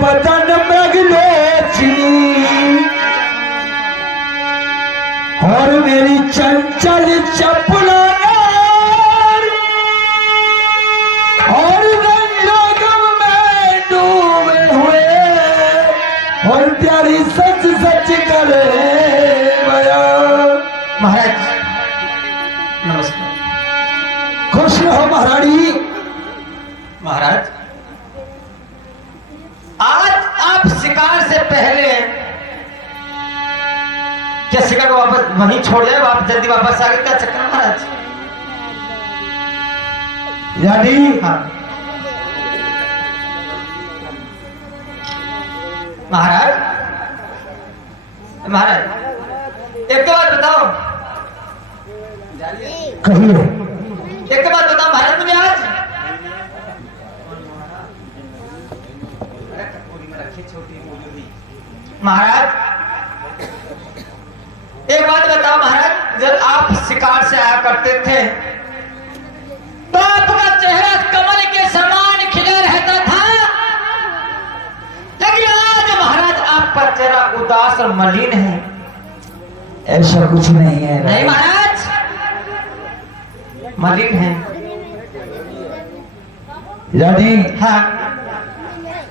बदन मगले चीनी और मेरी चंचल चपला और रंगों में डूबे हुए और प्यारी सच सच करे महाराज नमस्कार। खुश रहो महारानी। महाराज आज आप शिकार से पहले क्या शिकार को वापस वहीं छोड़ जाए, आप जल्दी वापस आ गए, क्या चक्कर है महाराज? यानी हाँ महाराज, महाराज एक बात बताओ, कहिए। एक बात बताओ महाराज, मुझे आज महाराज एक बात बताओ महाराज, जब आप शिकार से आया करते थे तो आपका चेहरा कमल के समान खिला रहता था, लेकिन आज महाराज आपका चेहरा उदास और मलिन है। ऐसा कुछ नहीं है। नहीं महाराज, मलिन है। यानी हाँ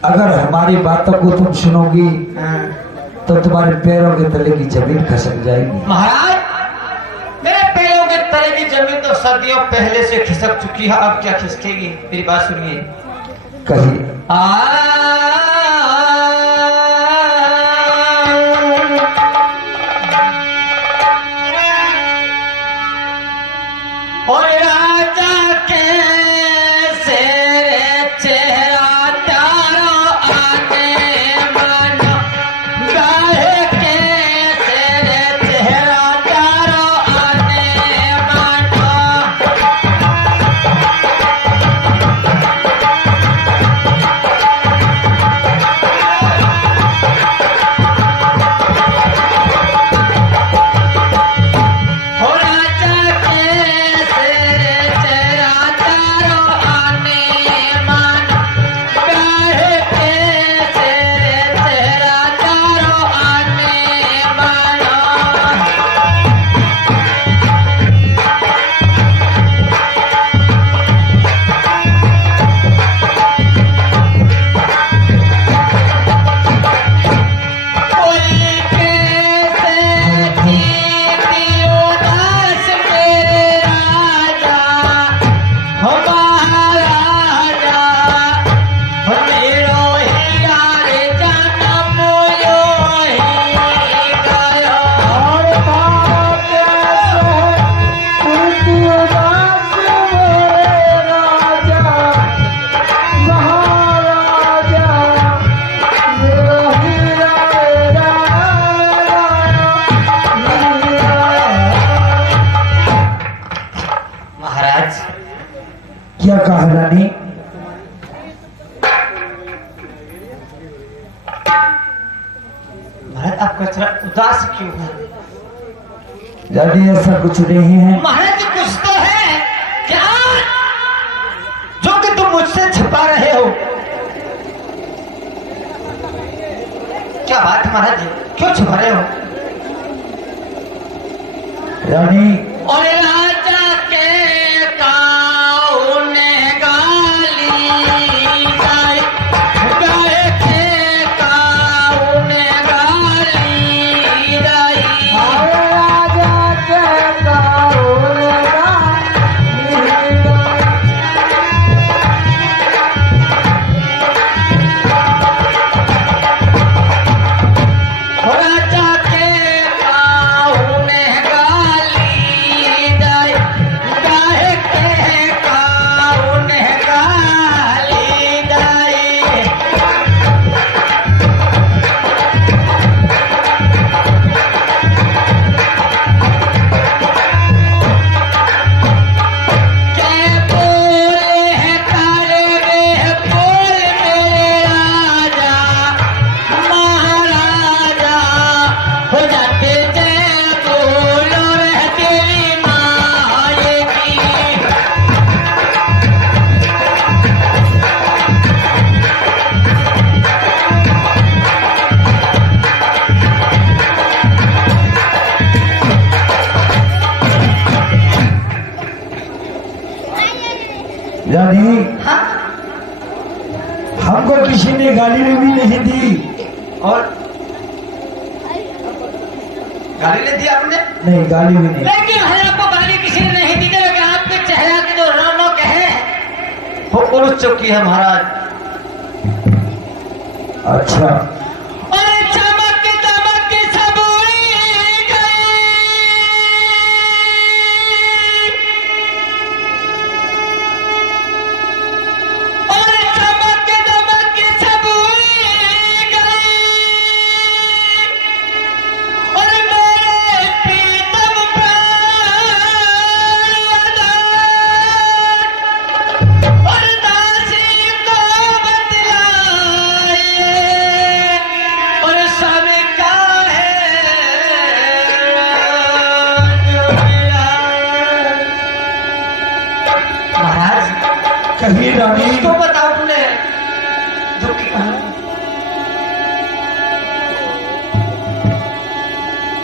अगर हमारी बातों को तुम सुनोगी तो तुम्हारे पैरों के तले की जमीन खसक जाएगी। महाराज मेरे पैरों के तले की जमीन तो सदियों पहले से खिसक चुकी है, अब क्या खिसकेगी? मेरी बात सुनिए। कहिए। और राजा के क्या कहा रानी? महाराज आपका चेहरा उदास क्यों है? रानी ऐसा कुछ नहीं है। महाराज कुछ तो है क्या जो कि तुम मुझसे छिपा रहे हो? क्या बात है महाराज, क्यों छिपा रहे हो? रानी और राजा के काऊ ने गाली गाई, गाय के काऊ ने गाली गाई। राजा के काऊ ने राजा के काऊ ने गाली गाई। रानी, हाँ? हमको किसी ने गाली भी नहीं दी। और गाली ले दी आपने? नहीं, गाली भी नहीं। लेकिन हमें आपको गाली किसी ने नहीं दी, लेकिन आपके चेहरा की जो रौनक है वो उड़ चुकी है महाराज। अच्छा, और चमक दमक सब उड़ गई, और चमक दमक सब उड़ गई, और मेरे प्रीतम प्राण और दासी को बतलाए, और सब का है जो मिला। महाराज, कही रानी, तो बताओ तुमने दुख की कहानी।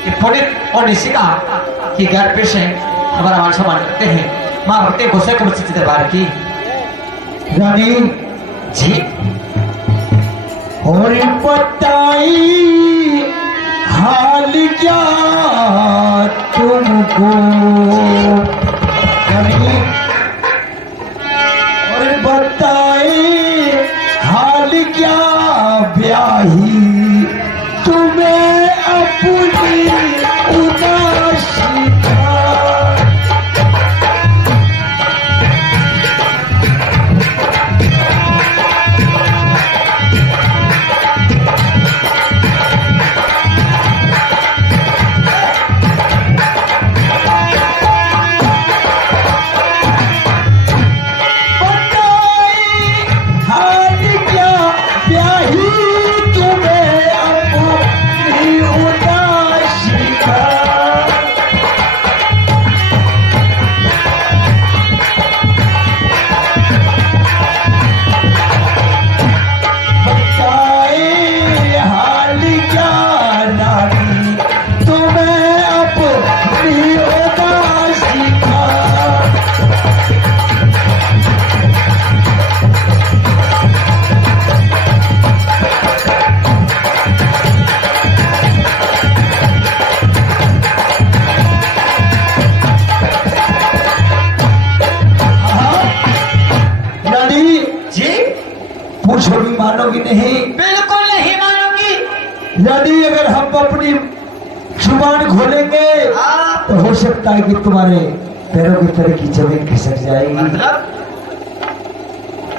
ये पुण्य और निशिका की घर पे से हमारा मान सम्मान करते हैं। माँ भक्ति गुस्से को मुझसे दरबार की। रानी जी, और बताई हाल क्या तुमको रानी, और बताई हाल क्या ब्याही तुम्हें अपनी उदासी का। पूछो भी मानोगी नहीं? बिल्कुल नहीं मानूंगी। यदि अगर हम अपनी जुबान खोलेंगे तो हो सकता है कि तुम्हारे पैरों की तरह की जमीन खिसक जाएगी। मतलब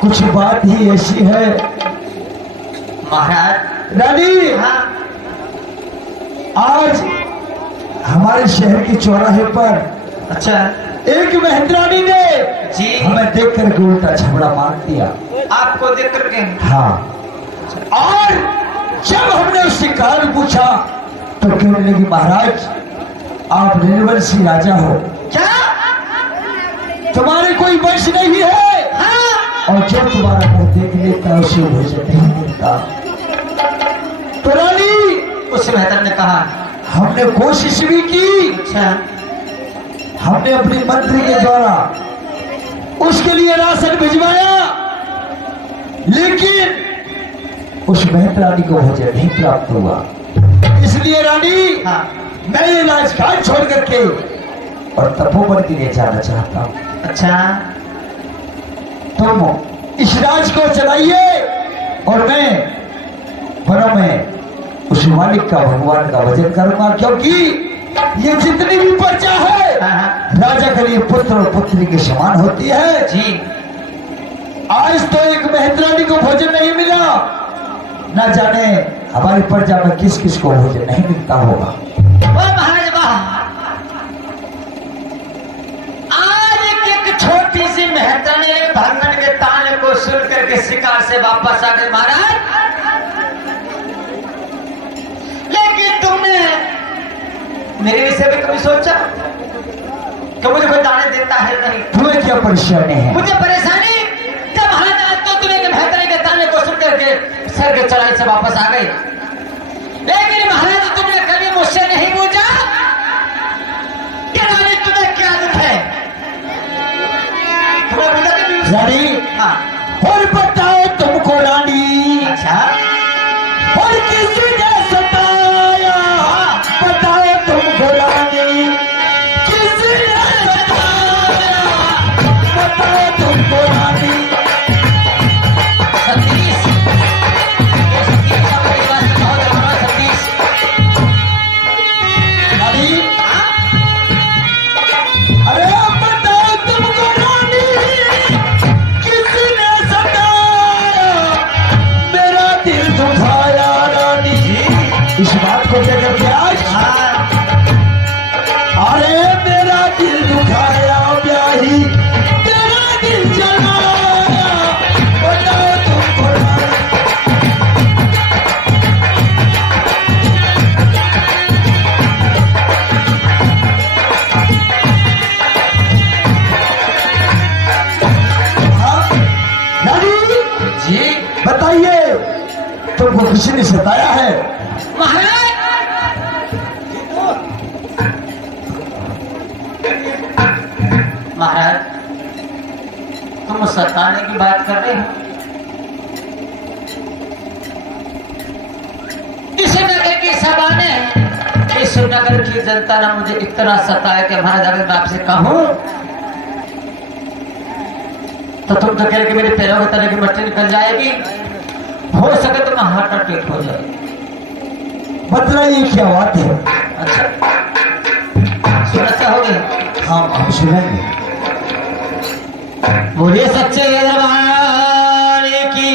कुछ बात ही ऐसी है महाराज। रानी, हाँ, आज हमारे शहर के चौराहे पर अच्छा एक मेहंद्रानी ने जी, हमें देख करके उल्टा झगड़ा मार दिया। आपको देख करके? हाँ, और जब हमने उससे कारण पूछा तो कहने लगी, महाराज आप निर्वंशी राजा हो, क्या तुम्हारे कोई वंश नहीं है। हाँ, और जब तुम्हारा मुंह देख लेता है उसे भोजन नहीं मिलता। तो रानी, उस मेहतर ने कहा, हमने कोशिश भी की, अच्छा हमने अपने मंत्री के द्वारा उसके लिए राशन भिजवाया, लेकिन उस मेहतरानी को भोजन नहीं प्राप्त हुआ। इसलिए रानी, हाँ, मैं ये राजघाट छोड़ करके और तपोवन के लिए जाना चाहता हूँ। अच्छा तुम इस राज को चलाइए और मैं वनों में उस मालिक का, भगवान का भजन करूंगा, क्योंकि ये जितनी भी प्रजा है राजा के लिए पुत्र और पुत्री के समान होती है। जी, आज तो एक मेहतरानी को भोजन नहीं मिला, ना जाने हमारी प्रजा में किस किस को भोजन नहीं मिलता होगा। वाह महाराज वाह। आज एक छोटी सी मेहतरानी ने भांगन के ताने को सुन करके शिकार से वापस आ गए महाराज। लेकिन तुमने मेरे विषय में कभी सोचा कि मुझे कोई दाने देता है नहीं? तुम्हें क्या परेशानी है? मुझे परेशानी जब महाराज आज तो तुम्हें मेहतरानी के ताने को सुन करके सर के चढ़ाई से वापस आ गए। लेकिन महाराज तुमने कभी मुझसे नहीं पूछा कि रानी तुम्हें क्या दुख है? तुम्हें पूछा कि रानी हाँ और बताओ तुमको रानी अच्छा और किसने सताया बताओ तुमको रानी किसने सताया बताओ तुमको रानी सतीश ये सतीश का मेरी बात से बहुत जमाना सतीश रानी अरे बताओ तुमको रानी किसने सताया मेरा दिल दुखाया रानी इस बात को लेकर के आज अरे मेरा दिल दुखाया ब्याही मेरा दिल जलाया बताओ तुमको रानी हाँ? रानी जी बताइए तुमको किसी ने सताया है महाराज महाराज तुम सताने की बात कर रहे हो इस नगर की सभा ने इस नगर की जनता ने मुझे इतना सताया कि महाराज अगर मैं आपसे कहूं तो तुम तो कह रहे कि मेरे पैरों के तले की मट्टी निकल जाएगी हो सके तो मैं हार्ट अटैक हो जाए बतलाइए क्या बात है अच्छा सुना चाहोगे हाँ हम सुनेंगे बोलिए सच्चे दरबार की